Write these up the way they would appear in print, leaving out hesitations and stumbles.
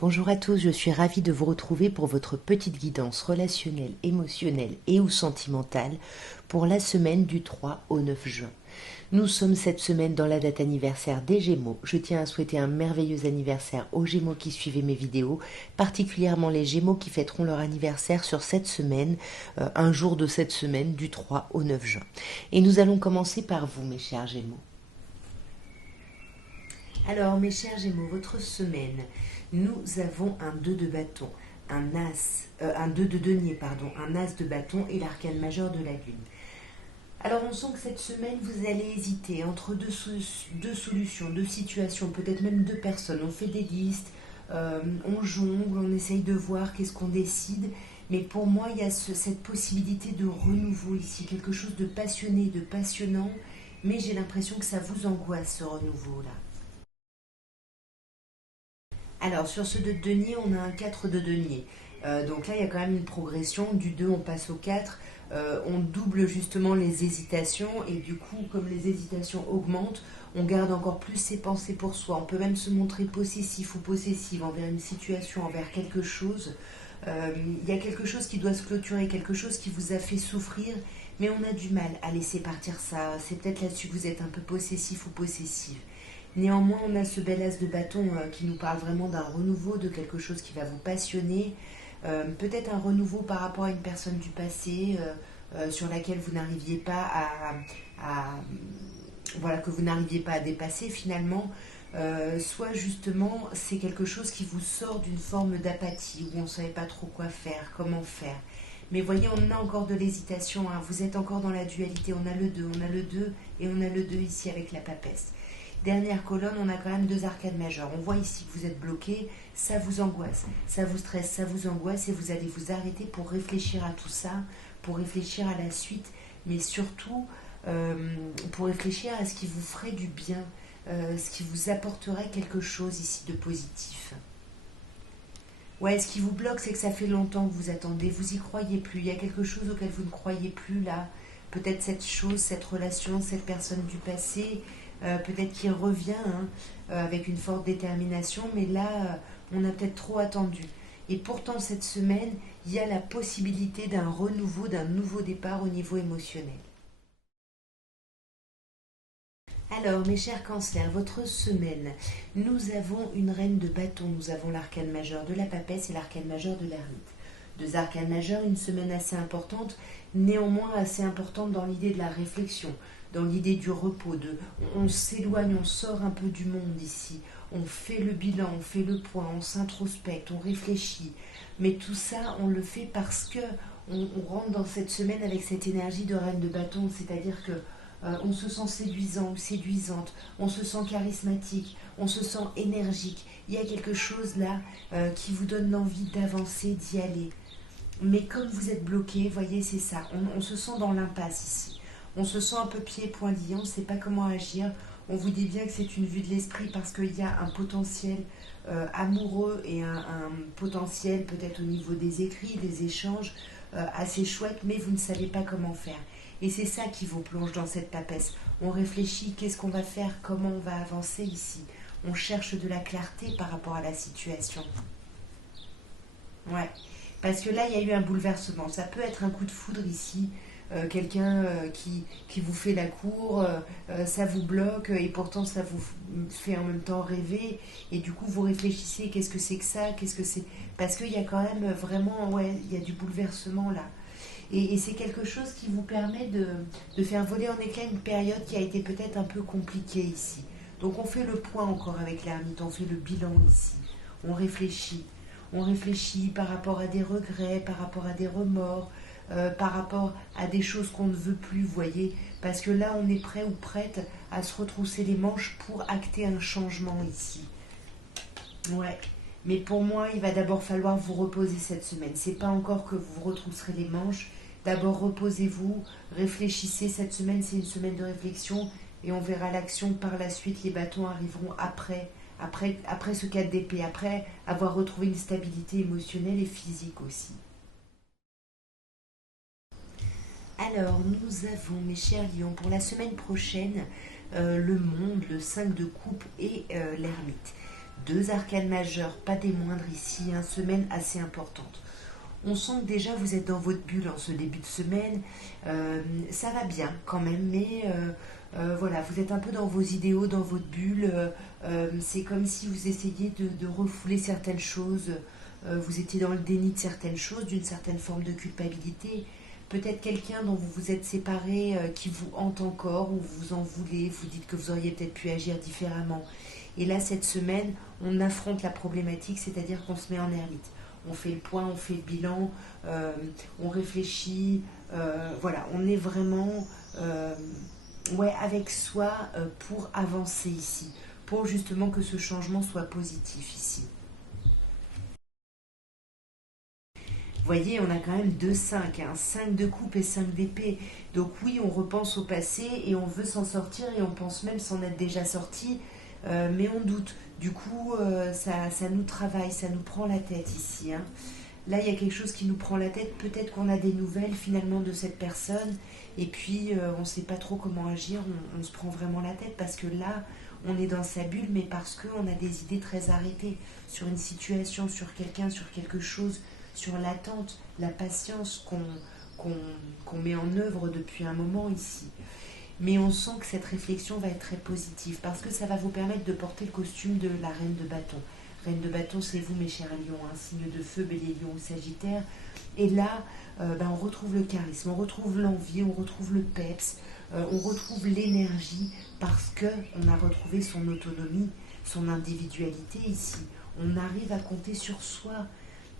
Bonjour à tous, je suis ravie de vous retrouver pour votre petite guidance relationnelle, émotionnelle et ou sentimentale pour la semaine du 3 au 9 juin. Nous sommes cette semaine dans la date anniversaire des Gémeaux. Je tiens à souhaiter un merveilleux anniversaire aux Gémeaux qui suivaient mes vidéos, particulièrement les Gémeaux qui fêteront leur anniversaire sur cette semaine, un jour de cette semaine du 3 au 9 juin. Et nous allons commencer par vous, mes chers Gémeaux. Alors, mes chers Gémeaux, votre semaine, nous avons un 2 de bâton, un 2 de denier, pardon, un as de bâton et l'arcane majeur de la lune. Alors, on sent que cette semaine, vous allez hésiter entre deux solutions, deux situations, peut-être même deux personnes. On fait des listes, on jongle, on essaye de voir qu'est-ce qu'on décide. Mais pour moi, il y a cette possibilité de renouveau ici, quelque chose de passionné, de passionnant. Mais j'ai l'impression que ça vous angoisse, ce renouveau-là. Alors, sur ce de denier, on a un 4 de denier. Donc là, il y a quand même une progression. Du 2, on passe au 4. On double justement les hésitations. Et du coup, comme les hésitations augmentent, on garde encore plus ses pensées pour soi. On peut même se montrer possessif ou possessive envers une situation, envers quelque chose. Il y a quelque chose qui doit se clôturer, quelque chose qui vous a fait souffrir. Mais on a du mal à laisser partir ça. C'est peut-être là-dessus que vous êtes un peu possessif ou possessive. Néanmoins, on a ce bel as de bâton qui nous parle vraiment d'un renouveau, de quelque chose qui va vous passionner. Peut-être un renouveau par rapport à une personne du passé sur laquelle vous n'arriviez pas voilà, que vous n'arriviez pas à dépasser finalement. Soit justement, c'est quelque chose qui vous sort d'une forme d'apathie où on ne savait pas trop quoi faire, comment faire. Mais voyez, on a encore de l'hésitation, hein. Vous êtes encore dans la dualité. On a le 2, on a le 2 et on a le 2 ici avec la papesse. Dernière colonne, on a quand même deux arcades majeures. On voit ici que vous êtes bloqué, ça vous angoisse, ça vous stresse, ça vous angoisse et vous allez vous arrêter pour réfléchir à tout ça, pour réfléchir à la suite, mais surtout pour réfléchir à ce qui vous ferait du bien, ce qui vous apporterait quelque chose ici de positif. Ouais, ce qui vous bloque, c'est que ça fait longtemps que vous attendez, vous y croyez plus, il y a quelque chose auquel vous ne croyez plus là, peut-être cette chose, cette relation, cette personne du passé, peut-être qu'il revient hein, avec une forte détermination, mais là, on a peut-être trop attendu. Et pourtant, cette semaine, il y a la possibilité d'un renouveau, d'un nouveau départ au niveau émotionnel. Alors, mes chers cancers, votre semaine, nous avons une reine de bâton, nous avons l'arcane majeur de la papesse et l'arcane majeur de l'ermite. Deux arcanes majeurs, une semaine assez importante, néanmoins assez importante dans l'idée de la réflexion, dans l'idée du repos, on s'éloigne, on sort un peu du monde ici, on fait le bilan, on fait le point, on s'introspecte, on réfléchit. Mais tout ça, on le fait parce que on rentre dans cette semaine avec cette énergie de reine de bâton, c'est-à-dire que on se sent séduisant ou séduisante, on se sent charismatique, on se sent énergique. Il y a quelque chose là qui vous donne l'envie d'avancer, d'y aller. Mais comme vous êtes bloqué, voyez, c'est ça. On se sent dans l'impasse ici. On se sent un peu pieds et poings liés, on ne sait pas comment agir. On vous dit bien que c'est une vue de l'esprit parce qu'il y a un potentiel amoureux et un potentiel peut-être au niveau des écrits, des échanges assez chouette, mais vous ne savez pas comment faire. Et c'est ça qui vous plonge dans cette papesse. On réfléchit, qu'est-ce qu'on va faire, comment on va avancer ici. On cherche de la clarté par rapport à la situation. Ouais. Parce que là, il y a eu un bouleversement. Ça peut être un coup de foudre ici. Quelqu'un qui vous fait la cour, ça vous bloque et pourtant ça vous fait en même temps rêver. Et du coup, vous réfléchissez, qu'est-ce que c'est que ça, qu'est-ce que c'est. Parce qu'il y a quand même vraiment, ouais, il y a du bouleversement là. Et c'est quelque chose qui vous permet de faire voler en éclats une période qui a été peut-être un peu compliquée ici. Donc on fait le point encore avec l'ermite, on fait le bilan ici. On réfléchit. On réfléchit par rapport à des regrets, par rapport à des remords, par rapport à des choses qu'on ne veut plus, vous voyez. Parce que là, on est prêt ou prête à se retrousser les manches pour acter un changement ici. Ouais. Mais pour moi, il va d'abord falloir vous reposer cette semaine. C'est pas encore que vous retrousserez les manches. D'abord, reposez-vous, réfléchissez. Cette semaine, c'est une semaine de réflexion et on verra l'action par la suite. Les bâtons arriveront après ce 4 d'épée, après avoir retrouvé une stabilité émotionnelle et physique aussi. Alors, nous avons, mes chers lions, pour la semaine prochaine, le monde, le 5 de coupe et l'ermite. 2 arcanes majeures, pas des moindres ici, une semaine assez importante. On sent que déjà vous êtes dans votre bulle en ce début de semaine. Ça va bien quand même, mais voilà, vous êtes un peu dans vos idéaux, dans votre bulle. C'est comme si vous essayiez de refouler certaines choses. Vous étiez dans le déni de certaines choses, d'une certaine forme de culpabilité. Peut-être quelqu'un dont vous vous êtes séparé qui vous hante encore, ou vous en voulez, vous dites que vous auriez peut-être pu agir différemment. Et là, cette semaine, on affronte la problématique, c'est-à-dire qu'on se met en ermite. On fait le point, on fait le bilan, on réfléchit, voilà, on est vraiment ouais, avec soi pour avancer ici, pour justement que ce changement soit positif ici. Vous voyez, on a quand même 2 5, 5 de coupe et 5 d'épée. Donc oui, on repense au passé et on veut s'en sortir et on pense même s'en être déjà sorti, mais on doute. Du coup, ça nous travaille, ça nous prend la tête ici, hein. Là, il y a quelque chose qui nous prend la tête. Peut-être qu'on a des nouvelles finalement de cette personne et puis on ne sait pas trop comment agir. On se prend vraiment la tête parce que là, on est dans sa bulle, mais parce qu'on a des idées très arrêtées sur une situation, sur quelqu'un, sur quelque chose, sur l'attente, la patience qu'on met en œuvre depuis un moment ici. Mais on sent que cette réflexion va être très positive parce que ça va vous permettre de porter le costume de la reine de bâton. Reine de bâton, c'est vous, mes chers lions, un signe de feu, bélier, lion ou sagittaire. Et là, on retrouve le charisme, on retrouve l'envie, on retrouve le peps, on retrouve l'énergie parce qu'on a retrouvé son autonomie, son individualité ici. On arrive à compter sur soi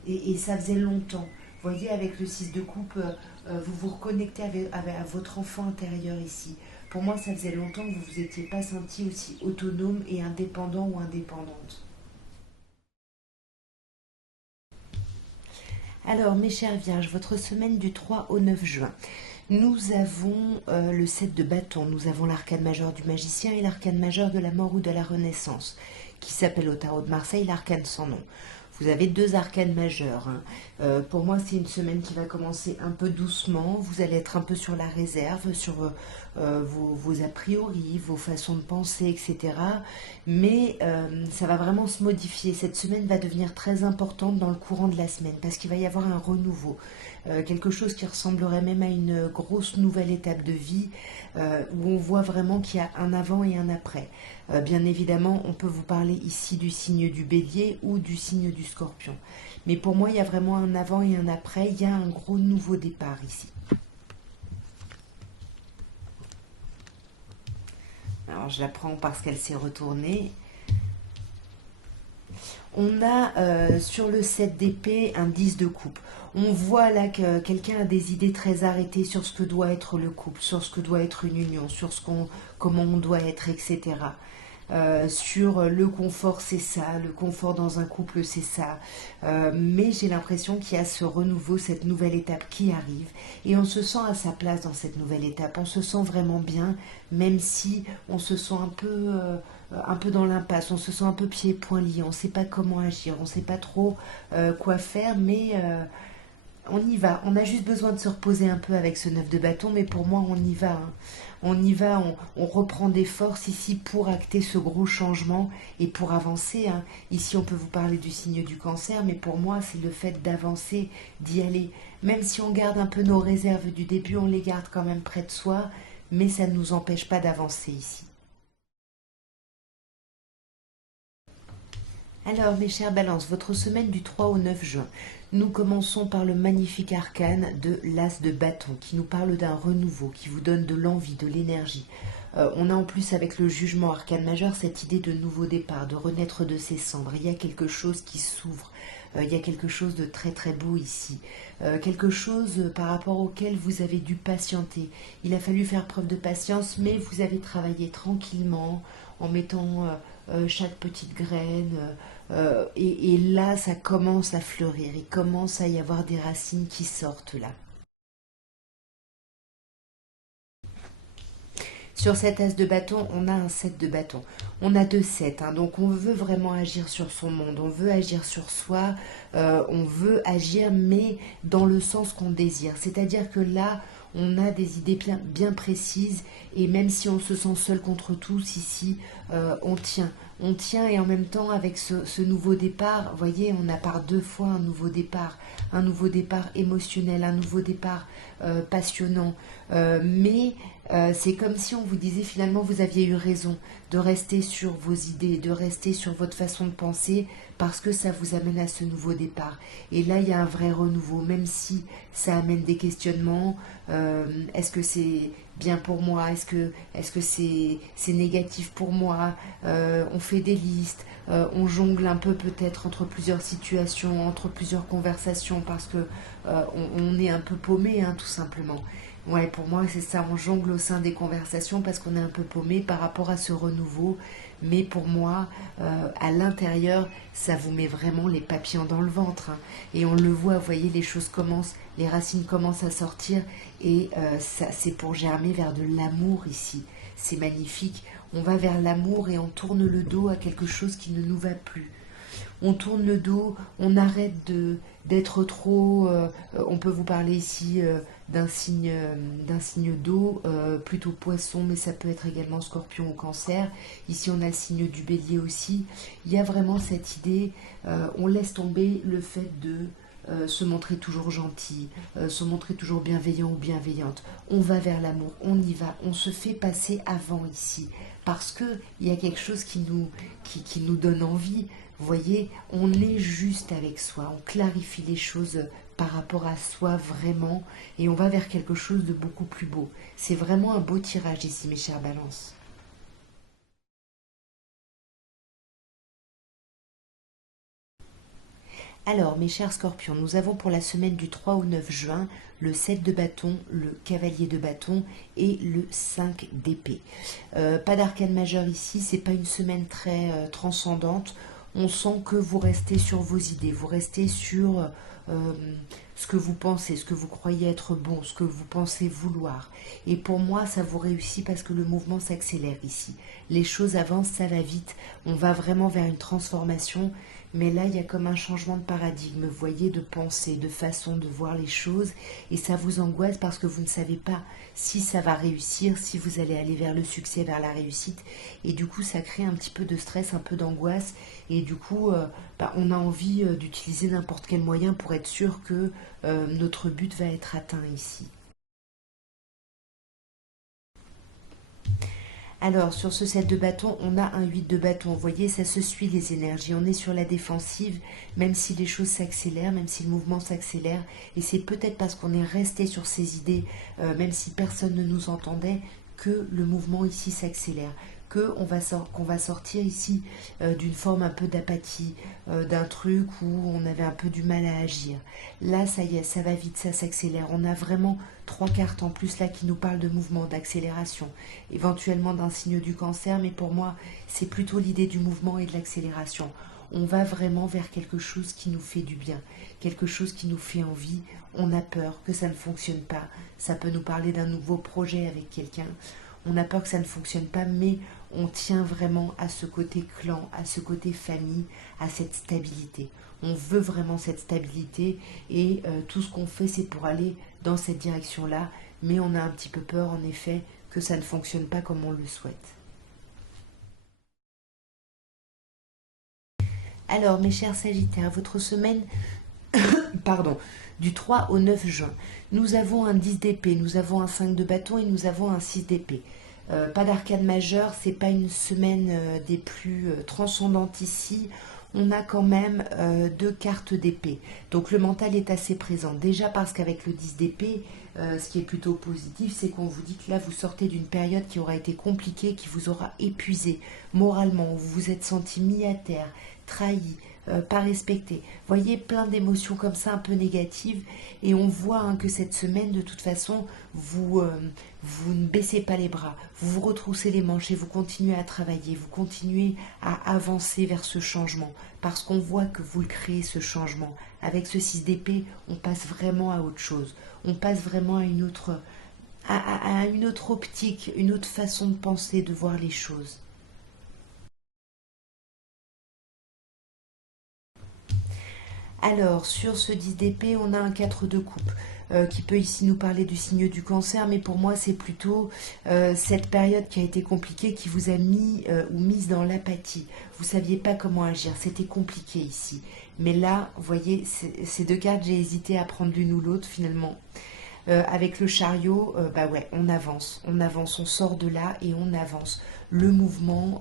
et ça faisait longtemps. Vous voyez, avec le 6 de coupe, vous vous reconnectez à votre enfant intérieur ici. Pour moi, ça faisait longtemps que vous ne vous étiez pas senti aussi autonome et indépendant ou indépendante. Alors, mes chers vierges, votre semaine du 3 au 9 juin, nous avons le 7 de bâton, nous avons l'arcane majeur du magicien et l'arcane majeur de la mort ou de la renaissance, qui s'appelle au tarot de Marseille l'arcane sans nom. Vous avez 2 arcanes majeures, hein. Pour moi, c'est une semaine qui va commencer un peu doucement. Vous allez être un peu sur la réserve, sur vos a priori, vos façons de penser, etc. Mais ça va vraiment se modifier. Cette semaine va devenir très importante dans le courant de la semaine parce qu'il va y avoir un renouveau. Quelque chose qui ressemblerait même à une grosse nouvelle étape de vie où on voit vraiment qu'il y a un avant et un après. Bien évidemment, on peut vous parler ici du signe du bélier ou du signe du scorpion. Mais pour moi, il y a vraiment un avant et un après. Il y a un gros nouveau départ ici. Alors, je la prends parce qu'elle s'est retournée. On a sur le 7 d'épée un 10 de coupe. On voit là que quelqu'un a des idées très arrêtées sur ce que doit être le couple, sur ce que doit être une union, sur comment on doit être, etc. Sur le confort, c'est ça, le confort dans un couple, c'est ça. Mais j'ai l'impression qu'il y a ce renouveau, cette nouvelle étape qui arrive. Et on se sent à sa place dans cette nouvelle étape. On se sent vraiment bien, même si on se sent un peu dans l'impasse. On se sent un peu pieds et poings liés. On ne sait pas comment agir. On ne sait pas trop quoi faire, mais on y va. On a juste besoin de se reposer un peu avec ce 9 de bâton, mais pour moi, on y va, hein. On y va, on reprend des forces ici pour acter ce gros changement et pour avancer, hein. Ici, on peut vous parler du signe du cancer, mais pour moi, c'est le fait d'avancer, d'y aller. Même si on garde un peu nos réserves du début, on les garde quand même près de soi, mais ça ne nous empêche pas d'avancer ici. Alors, mes chers balances, votre semaine du 3 au 9 juin. Nous commençons par le magnifique arcane de l'As de bâton, qui nous parle d'un renouveau, qui vous donne de l'envie, de l'énergie. On a en plus avec le jugement arcane majeur cette idée de nouveau départ, de renaître de ses cendres. Il y a quelque chose qui s'ouvre, il y a quelque chose de très très beau ici. Quelque chose par rapport auquel vous avez dû patienter. Il a fallu faire preuve de patience, mais vous avez travaillé tranquillement, en mettant chaque petite graine. Et là, ça commence à fleurir. Il commence à y avoir des racines qui sortent là. Sur cet as de bâton, on a un 7 de bâton. On a 2 7, hein, donc on veut vraiment agir sur son monde, on veut agir sur soi, on veut agir mais dans le sens qu'on désire. C'est-à-dire que là, on a des idées bien précises, et même si on se sent seul contre tous ici, on tient. On tient, et en même temps, avec ce nouveau départ, vous voyez, on a par deux fois un nouveau départ émotionnel, un nouveau départ passionnant, mais c'est comme si on vous disait finalement vous aviez eu raison de rester sur vos idées, de rester sur votre façon de penser, parce que ça vous amène à ce nouveau départ. Et là, il y a un vrai renouveau, même si ça amène des questionnements. Est-ce que c'est bien pour moi? Est-ce que c'est négatif pour moi? On fait des listes, on jongle un peu peut-être entre plusieurs situations, entre plusieurs conversations, parce que on est un peu paumé, hein, tout simplement. Ouais, pour moi, c'est ça, on jongle au sein des conversations parce qu'on est un peu paumé par rapport à ce renouveau. Mais pour moi, à l'intérieur, ça vous met vraiment les papillons dans le ventre, hein. Et on le voit, vous voyez, les choses commencent, les racines commencent à sortir, et ça, c'est pour germer vers de l'amour ici. C'est magnifique. On va vers l'amour et on tourne le dos à quelque chose qui ne nous va plus. On tourne le dos, on arrête d'être trop. On peut vous parler ici d'un signe d'eau, plutôt poisson, mais ça peut être également scorpion ou cancer. Ici, on a le signe du bélier aussi. Il y a vraiment cette idée, on laisse tomber le fait de se montrer toujours gentil, se montrer toujours bienveillant ou bienveillante. On va vers l'amour, on y va, on se fait passer avant ici, parce que il y a quelque chose qui nous donne envie. Vous voyez, on est juste avec soi, on clarifie les choses par rapport à soi vraiment, et on va vers quelque chose de beaucoup plus beau. C'est vraiment un beau tirage ici, mes chères balances. Alors, mes chers scorpions, nous avons pour la semaine du 3 au 9 juin le 7 de bâton, le cavalier de bâton et le 5 d'épée. Pas d'arcane majeur ici, c'est pas une semaine très transcendante. On sent que vous restez sur vos idées, vous restez sur euh, ce que vous pensez, ce que vous croyez être bon, ce que vous pensez vouloir. Et pour moi, ça vous réussit parce que le mouvement s'accélère ici. Les choses avancent, ça va vite. On va vraiment vers une transformation. Mais là, il y a comme un changement de paradigme, vous voyez, de pensée, de façon de voir les choses. Et ça vous angoisse parce que vous ne savez pas si ça va réussir, si vous allez aller vers le succès, vers la réussite. Et du coup, ça crée un petit peu de stress, un peu d'angoisse. Et du coup, on a envie d'utiliser n'importe quel moyen pour être sûr que notre but va être atteint ici. Alors, sur ce set de bâtons, on a un 8 de bâton. Vous voyez, ça se suit les énergies. On est sur la défensive, même si les choses s'accélèrent, même si le mouvement s'accélère. Et c'est peut-être parce qu'on est resté sur ces idées, même si personne ne nous entendait, que le mouvement ici s'accélère. Qu'on va sortir ici d'une forme un peu d'apathie, d'un truc où on avait un peu du mal à agir. Là, ça y est, ça va vite, ça s'accélère. On a vraiment trois cartes en plus là qui nous parlent de mouvement, d'accélération, éventuellement d'un signe du cancer, mais pour moi, c'est plutôt l'idée du mouvement et de l'accélération. On va vraiment vers quelque chose qui nous fait du bien, quelque chose qui nous fait envie. On a peur que ça ne fonctionne pas. Ça peut nous parler d'un nouveau projet avec quelqu'un. On a peur que ça ne fonctionne pas, mais on tient vraiment à ce côté clan, à ce côté famille, à cette stabilité. On veut vraiment cette stabilité, et tout ce qu'on fait, c'est pour aller dans cette direction-là, mais on a un petit peu peur, en effet, que ça ne fonctionne pas comme on le souhaite. Alors, mes chers Sagittaires, votre semaine, pardon, du 3 au 9 juin, nous avons un 10 d'épée, nous avons un 5 de bâton et nous avons un 6 d'épée. Pas d'arcade majeur, c'est pas une semaine des plus transcendantes ici. On a quand même deux cartes d'épée. Donc le mental est assez présent. Déjà parce qu'avec le 10 d'épée, ce qui est plutôt positif, c'est qu'on vous dit que là, vous sortez d'une période qui aura été compliquée, qui vous aura épuisé moralement, où vous vous êtes senti mis à terre, trahi, pas respecté. Voyez, plein d'émotions comme ça, un peu négatives. Et on voit hein, que cette semaine, de toute façon, vous ne baissez pas les bras, vous vous retroussez les manches et vous continuez à travailler, vous continuez à avancer vers ce changement, parce qu'on voit que vous le créez, ce changement. Avec ce 6 d'épée, on passe vraiment à autre chose. On passe vraiment à une autre optique, une autre façon de penser, de voir les choses. Alors, sur ce 10 d'épée, on a un 4 de coupe. qui peut ici nous parler du signe du cancer, mais pour moi c'est plutôt cette période qui a été compliquée qui vous a mis ou mise dans l'apathie. Vous ne saviez pas comment agir, c'était compliqué ici. Mais là, vous voyez, ces deux cartes, j'ai hésité à prendre l'une ou l'autre finalement. Avec le chariot, bah ouais, on avance, on sort de là et on avance. Le mouvement,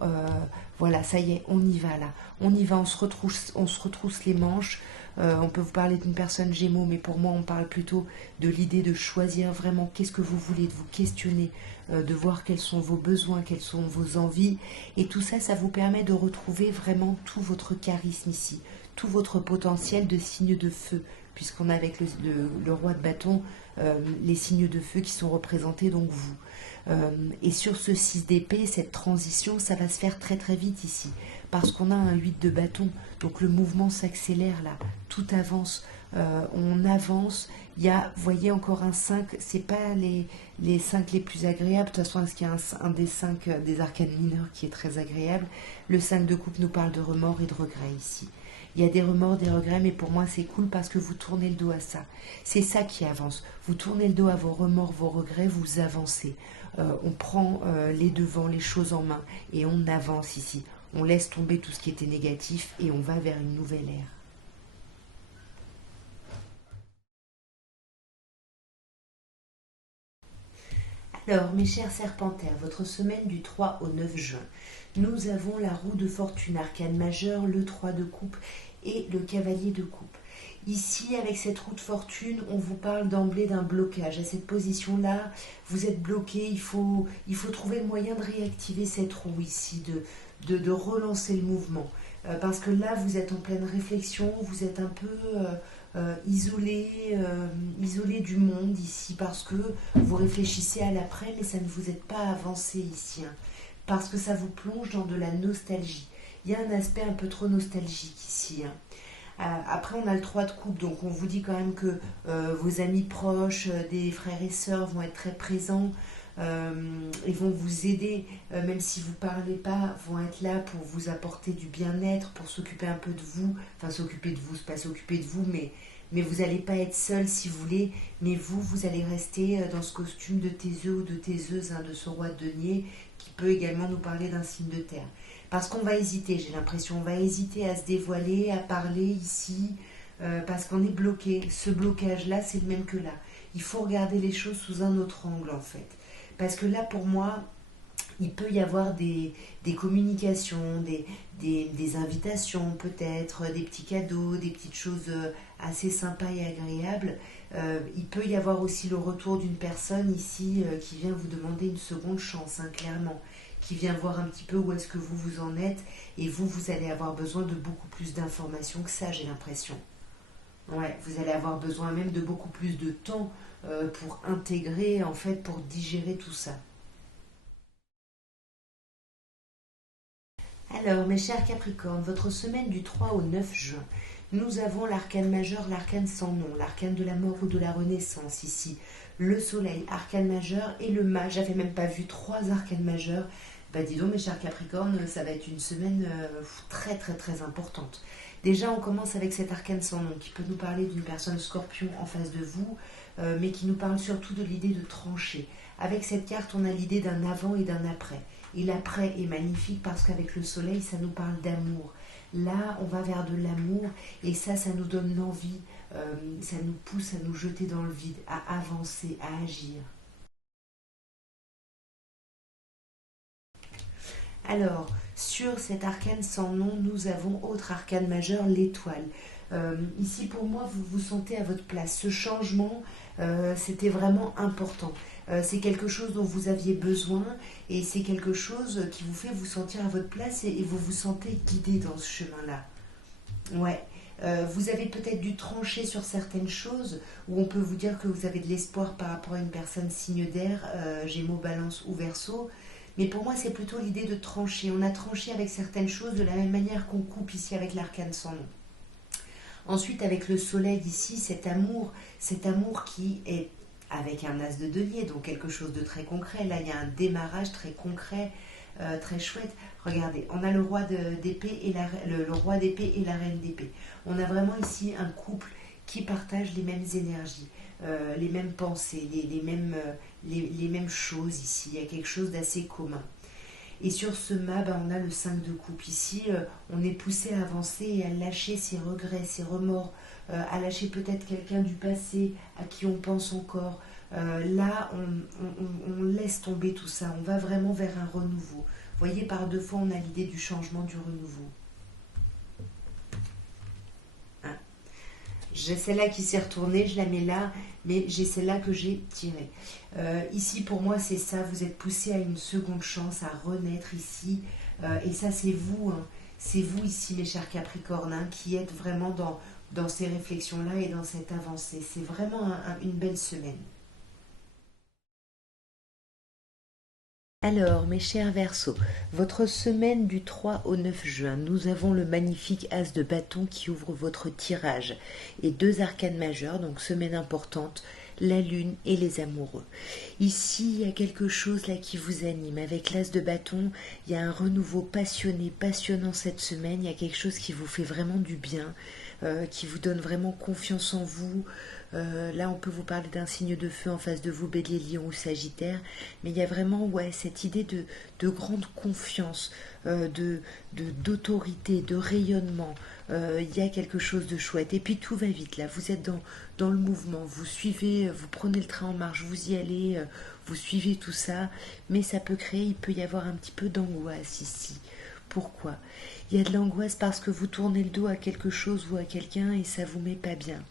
voilà, ça y est, on y va là. On y va, on se retrousse les manches. On peut vous parler d'une personne Gémeaux, mais pour moi, on parle plutôt de l'idée de choisir vraiment qu'est-ce que vous voulez, de vous questionner, de voir quels sont vos besoins, quelles sont vos envies. Et tout ça, ça vous permet de retrouver vraiment tout votre charisme ici, tout votre potentiel de signe de feu, puisqu'on a avec le roi de bâton les signes de feu qui sont représentés, donc vous. Et sur ce 6 d'épée, cette transition, ça va se faire très très vite ici, parce qu'on a un 8 de bâton, donc le mouvement s'accélère là, tout avance, on avance, il y a, vous voyez encore un 5, c'est pas les 5 les plus agréables, de toute façon, est-ce qu'il y a un des 5 des arcanes mineurs qui est très agréable? Le 5 de coupe nous parle de remords et de regrets ici. Il y a des remords, des regrets, mais pour moi c'est cool parce que vous tournez le dos à ça. C'est ça qui avance. Vous tournez le dos à vos remords, vos regrets, vous avancez. On prend les devants, les choses en main et on avance ici. On laisse tomber tout ce qui était négatif et on va vers une nouvelle ère. Alors, mes chers serpentaires, votre semaine du 3 au 9 juin, nous avons la roue de fortune arcane majeure, le 3 de coupe et le cavalier de coupe. Ici, avec cette roue de fortune, on vous parle d'emblée d'un blocage. À cette position-là, vous êtes bloqué, il faut trouver le moyen de réactiver cette roue ici, de relancer le mouvement. Parce que là, vous êtes en pleine réflexion, vous êtes un peu isolé du monde ici, parce que vous réfléchissez à l'après, mais ça ne vous aide pas à avancer ici, hein, parce que ça vous plonge dans de la nostalgie. Il y a un aspect un peu trop nostalgique ici, hein. Après, on a le 3 de coupe, donc on vous dit quand même que vos amis proches, des frères et sœurs vont être très présents et vont vous aider, même si vous ne parlez pas, vont être là pour vous apporter du bien-être, pour s'occuper un peu de vous. Enfin, s'occuper de vous, c'est pas s'occuper de vous, mais vous n'allez pas être seul si vous voulez, mais vous allez rester dans ce costume de Thésée ou de Théseuse, hein, de ce roi de denier, qui peut également nous parler d'un signe de terre. Parce qu'on va hésiter, j'ai l'impression, on va hésiter à se dévoiler, à parler ici, parce qu'on est bloqué. Ce blocage-là, c'est le même que là. Il faut regarder les choses sous un autre angle, en fait. Parce que là, pour moi, il peut y avoir des communications, des invitations peut-être, des petits cadeaux, des petites choses assez sympas et agréables. Il peut y avoir aussi le retour d'une personne ici qui vient vous demander une seconde chance, hein, clairement, qui vient voir un petit peu où est-ce que vous en êtes, et vous allez avoir besoin de beaucoup plus d'informations que ça, j'ai l'impression. Ouais, vous allez avoir besoin même de beaucoup plus de temps pour intégrer, en fait, pour digérer tout ça. Alors, mes chers Capricornes, votre semaine du 3 au 9 juin, nous avons l'arcane majeur, l'arcane sans nom, l'arcane de la mort ou de la renaissance ici, le soleil, arcane majeur, et le mage. J'avais même pas vu 3 arcanes majeurs. Bah dis donc, mes chers Capricornes, ça va être une semaine très très très importante. Déjà, on commence avec cet arcane sans nom qui peut nous parler d'une personne scorpion en face de vous, mais qui nous parle surtout de l'idée de trancher. Avec cette carte, on a l'idée d'un avant et d'un après. Et l'après est magnifique parce qu'avec le soleil, ça nous parle d'amour. Là, on va vers de l'amour et ça nous donne l'envie, ça nous pousse à nous jeter dans le vide, à avancer, à agir. Alors, sur cet arcane sans nom, nous avons autre arcane majeur, l'étoile. Ici, pour moi, vous vous sentez à votre place. Ce changement, c'était vraiment important. C'est quelque chose dont vous aviez besoin et c'est quelque chose qui vous fait vous sentir à votre place et vous vous sentez guidé dans ce chemin-là. Ouais. Vous avez peut-être dû trancher sur certaines choses où on peut vous dire que vous avez de l'espoir par rapport à une personne signe d'air, Gémeaux, Balance ou Verseau. Mais pour moi, c'est plutôt l'idée de trancher. On a tranché avec certaines choses de la même manière qu'on coupe ici avec l'arcane sans nom. Ensuite, avec le soleil ici, cet amour qui est avec un as de denier, donc quelque chose de très concret. Là, il y a un démarrage très concret, très chouette. Regardez, on a le roi d'épée et le roi d'épée et la reine d'épée. On a vraiment ici un couple qui partage les mêmes énergies. les mêmes pensées, les mêmes choses ici. Il y a quelque chose d'assez commun. Et sur ce mât, on a le 5 de coupe. Ici, on est poussé à avancer et à lâcher ses regrets, ses remords, à lâcher peut-être quelqu'un du passé à qui on pense encore. Là, on laisse tomber tout ça. On va vraiment vers un renouveau. Vous voyez, par deux fois, on a l'idée du changement, du renouveau. Hein. J'ai celle-là qui s'est retournée, je la mets là, mais j'ai celle-là que j'ai tirée. Ici, pour moi, c'est ça. Vous êtes poussé à une seconde chance, à renaître ici. Et ça, c'est vous. Hein. C'est vous ici, mes chers Capricornes, hein, qui êtes vraiment dans ces réflexions-là et dans cette avancée. C'est vraiment une belle semaine. Alors, mes chers Verseaux, votre semaine du 3 au 9 juin, nous avons le magnifique As de bâton qui ouvre votre tirage et deux arcanes majeures, donc semaine importante, la lune et les amoureux. Ici, il y a quelque chose là qui vous anime. Avec l'As de bâton, il y a un renouveau passionné, passionnant cette semaine. Il y a quelque chose qui vous fait vraiment du bien, qui vous donne vraiment confiance en vous. Là, on peut vous parler d'un signe de feu en face de vous, Bélier, Lion ou Sagittaire, mais il y a vraiment cette idée de grande confiance, d'autorité, de rayonnement. Il y a quelque chose de chouette. Et puis tout va vite là, vous êtes dans le mouvement, vous suivez, vous prenez le train en marche, vous y allez, vous suivez tout ça, mais ça peut créer, il peut y avoir un petit peu d'angoisse ici. Pourquoi? Il y a de l'angoisse parce que vous tournez le dos à quelque chose ou à quelqu'un et ça vous met pas bien.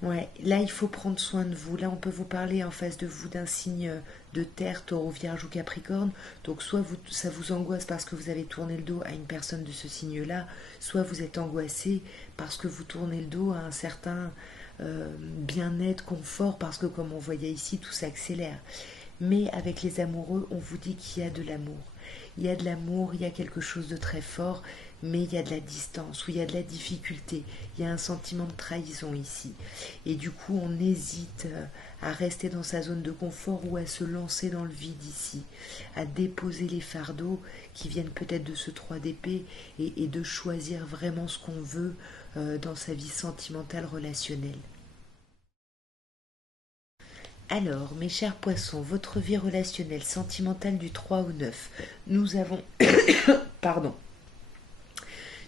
Ouais, là il faut prendre soin de vous. Là on peut vous parler en face de vous d'un signe de terre, taureau, vierge ou capricorne. Donc soit ça vous angoisse parce que vous avez tourné le dos à une personne de ce signe-là, soit vous êtes angoissé parce que vous tournez le dos à un certain bien-être, confort, parce que comme on voyait ici, tout s'accélère. Mais avec les amoureux, on vous dit qu'il y a de l'amour. Il y a de l'amour, il y a quelque chose de très fort, mais il y a de la distance, ou il y a de la difficulté, il y a un sentiment de trahison ici. Et du coup, on hésite à rester dans sa zone de confort ou à se lancer dans le vide ici, à déposer les fardeaux qui viennent peut-être de ce 3 d'épée et de choisir vraiment ce qu'on veut dans sa vie sentimentale, relationnelle. Alors, mes chers poissons, votre vie relationnelle, sentimentale du 3 au 9, nous avons... Pardon.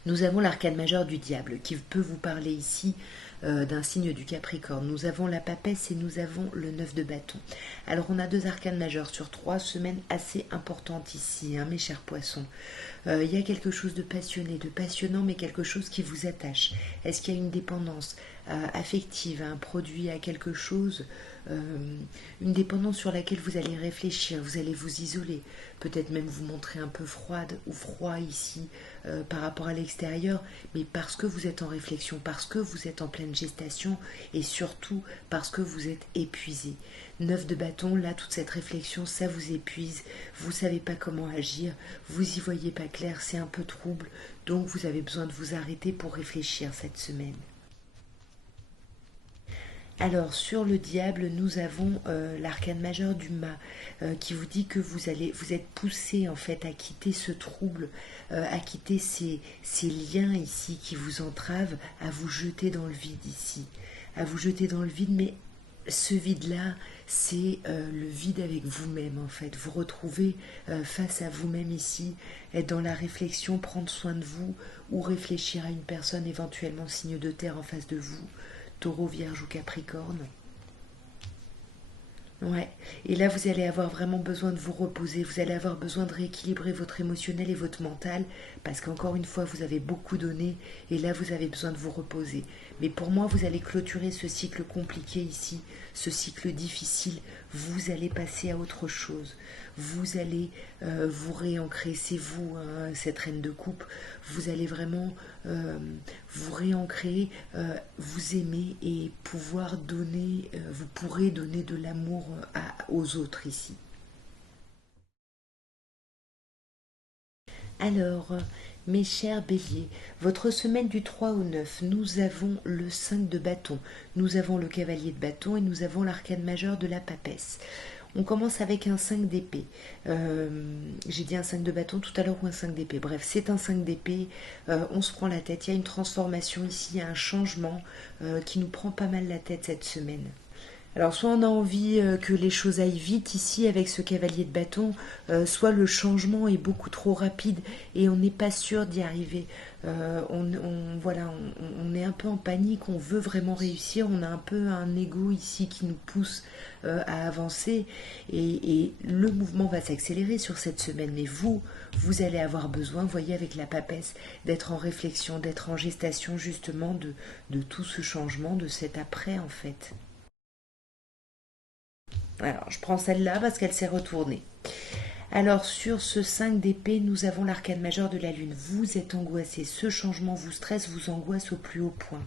Nous avons l'arcane majeur du diable qui peut vous parler ici d'un signe du Capricorne. Nous avons la papesse et nous avons le 9 de bâton. Alors on a deux arcanes majeures sur 3 semaines assez importantes ici, hein, mes chers poissons. Il y a quelque chose de passionné, de passionnant, mais quelque chose qui vous attache. Est-ce qu'il y a une dépendance affective à un produit, à quelque chose, une dépendance sur laquelle vous allez réfléchir, vous allez vous isoler, peut-être même vous montrer un peu froide ou froid ici par rapport à l'extérieur, mais parce que vous êtes en réflexion, parce que vous êtes en pleine gestation et surtout parce que vous êtes épuisé. 9 de bâton, là, toute cette réflexion, ça vous épuise, vous ne savez pas comment agir, vous y voyez pas clair, c'est un peu trouble, donc vous avez besoin de vous arrêter pour réfléchir cette semaine. Alors, sur le diable, nous avons l'arcane majeur du mât qui vous dit que vous êtes poussé en fait à quitter ce trouble, à quitter ces liens ici qui vous entravent, à vous jeter dans le vide ici, à vous jeter dans le vide, mais ce vide-là, c'est le vide avec vous-même en fait. Vous retrouvez face à vous-même ici, être dans la réflexion, prendre soin de vous ou réfléchir à une personne éventuellement signe de terre en face de vous, taureau, vierge ou capricorne. Ouais, et là vous allez avoir vraiment besoin de vous reposer, vous allez avoir besoin de rééquilibrer votre émotionnel et votre mental, parce qu'encore une fois vous avez beaucoup donné, et là vous avez besoin de vous reposer. Mais pour moi vous allez clôturer ce cycle compliqué ici, ce cycle difficile, vous allez passer à autre chose, vous allez vous réancrer, c'est vous, hein, cette reine de coupe, vous allez vraiment vous réancrer, vous aimer et pouvoir donner, vous pourrez donner de l'amour aux autres ici. Alors, mes chers béliers, votre semaine du 3 au 9, nous avons le 5 de bâton, nous avons le cavalier de bâton et nous avons l'arcane majeur de la papesse. On commence avec un 5 d'épée. J'ai dit un 5 de bâton tout à l'heure ou un 5 d'épée. Bref, c'est un 5 d'épée. On se prend la tête. Il y a une transformation ici, il y a un changement qui nous prend pas mal la tête cette semaine. Alors soit on a envie que les choses aillent vite ici avec ce cavalier de bâton, soit le changement est beaucoup trop rapide et on n'est pas sûr d'y arriver. Voilà, on est un peu en panique, on veut vraiment réussir, on a un peu un ego ici qui nous pousse à avancer et le mouvement va s'accélérer sur cette semaine. Mais vous allez avoir besoin, voyez avec la papesse, d'être en réflexion, d'être en gestation justement de tout ce changement, de cet après en fait. Alors, je prends celle-là parce qu'elle s'est retournée. Alors, sur ce 5 d'épée, nous avons l'arcane majeur de la lune. Vous êtes angoissé. Ce changement vous stresse, vous angoisse au plus haut point.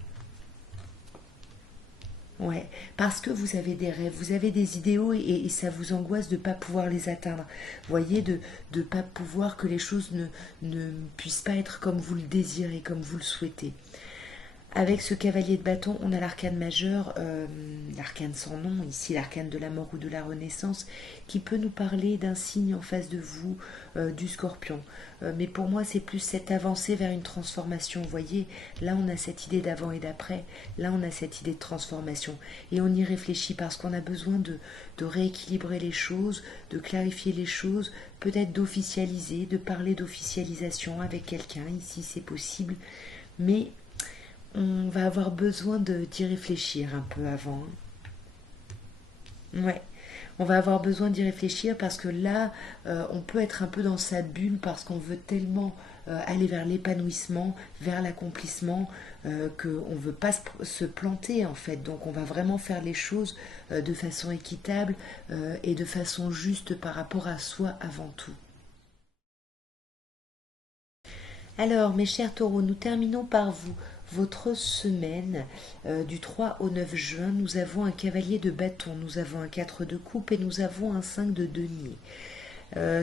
Ouais, parce que vous avez des rêves, vous avez des idéaux et ça vous angoisse de ne pas pouvoir les atteindre. Voyez, de ne pas pouvoir que les choses ne puissent pas être comme vous le désirez, comme vous le souhaitez. Avec ce cavalier de bâton, on a l'arcane majeur, l'arcane sans nom, ici l'arcane de la mort ou de la renaissance, qui peut nous parler d'un signe en face de vous, du scorpion. Mais pour moi, c'est plus cette avancée vers une transformation. Vous voyez, là, on a cette idée d'avant et d'après, là, on a cette idée de transformation. Et on y réfléchit parce qu'on a besoin de rééquilibrer les choses, de clarifier les choses, peut-être d'officialiser, de parler d'officialisation avec quelqu'un, ici c'est possible. Mais on va avoir besoin d'y réfléchir un peu avant. Ouais, on va avoir besoin d'y réfléchir parce que là, on peut être un peu dans sa bulle parce qu'on veut tellement aller vers l'épanouissement, vers l'accomplissement, qu'on ne veut pas se planter en fait. Donc on va vraiment faire les choses de façon équitable et de façon juste par rapport à soi avant tout. Alors, mes chers taureaux, nous terminons par vous. Votre semaine du 3 au 9 juin, nous avons un cavalier de bâton, nous avons un 4 de coupe et nous avons un 5 de denier.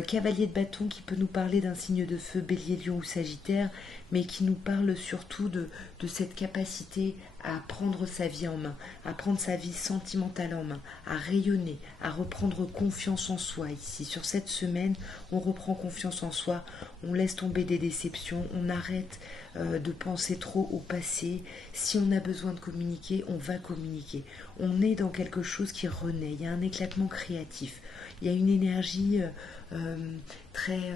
Cavalier de bâton qui peut nous parler d'un signe de feu, bélier, lion ou sagittaire, mais qui nous parle surtout de cette capacité à prendre sa vie en main, à prendre sa vie sentimentale en main, à rayonner, à reprendre confiance en soi. Ici, sur cette semaine, on reprend confiance en soi, on laisse tomber des déceptions, on arrête de penser trop au passé. Si on a besoin de communiquer, on va communiquer. On est dans quelque chose qui renaît, il y a un éclatement créatif, il y a une énergie très,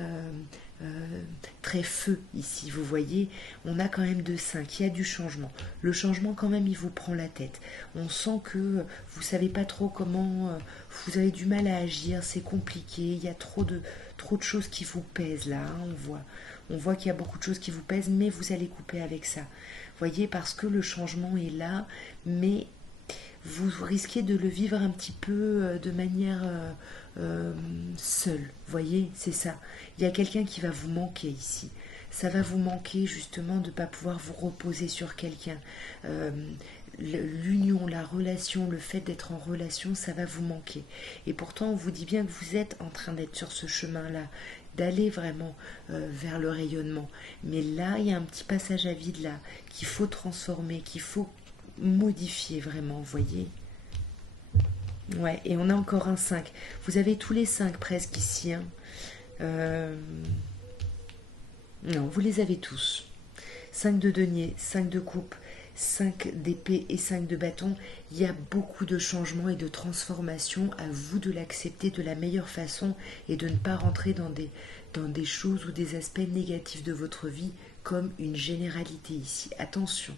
très feu ici, vous voyez, on a quand même de 5, il y a du changement. Le changement quand même, il vous prend la tête. On sent que vous ne savez pas trop comment, vous avez du mal à agir, c'est compliqué, il y a trop de choses qui vous pèsent là, hein, on voit qu'il y a beaucoup de choses qui vous pèsent, mais vous allez couper avec ça. Voyez, parce que le changement est là, mais vous risquez de le vivre un petit peu de manière seule. Voyez, c'est ça. Il y a quelqu'un qui va vous manquer ici. Ça va vous manquer justement de ne pas pouvoir vous reposer sur quelqu'un. L'union, la relation, le fait d'être en relation, ça va vous manquer. Et pourtant, on vous dit bien que vous êtes en train d'être sur ce chemin-là, d'aller vraiment vers le rayonnement. Mais là, il y a un petit passage à vide là, qu'il faut transformer, qu'il faut modifier vraiment, vous voyez. Ouais, et on a encore un 5. Vous avez tous les 5 presque ici. Hein. Non, vous les avez tous. 5 de denier, 5 de coupe, 5 d'épée et 5 de bâton. Il y a beaucoup de changements et de transformations. À vous de l'accepter de la meilleure façon et de ne pas rentrer dans des choses ou des aspects négatifs de votre vie comme une généralité ici. Attention.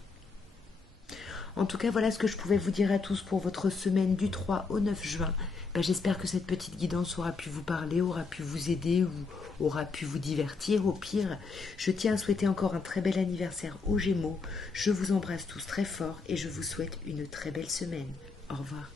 En tout cas, voilà ce que je pouvais vous dire à tous pour votre semaine du 3 au 9 juin. J'espère que cette petite guidance aura pu vous parler, aura pu vous aider ou aura pu vous divertir. Au pire, je tiens à souhaiter encore un très bel anniversaire aux Gémeaux. Je vous embrasse tous très fort et je vous souhaite une très belle semaine. Au revoir.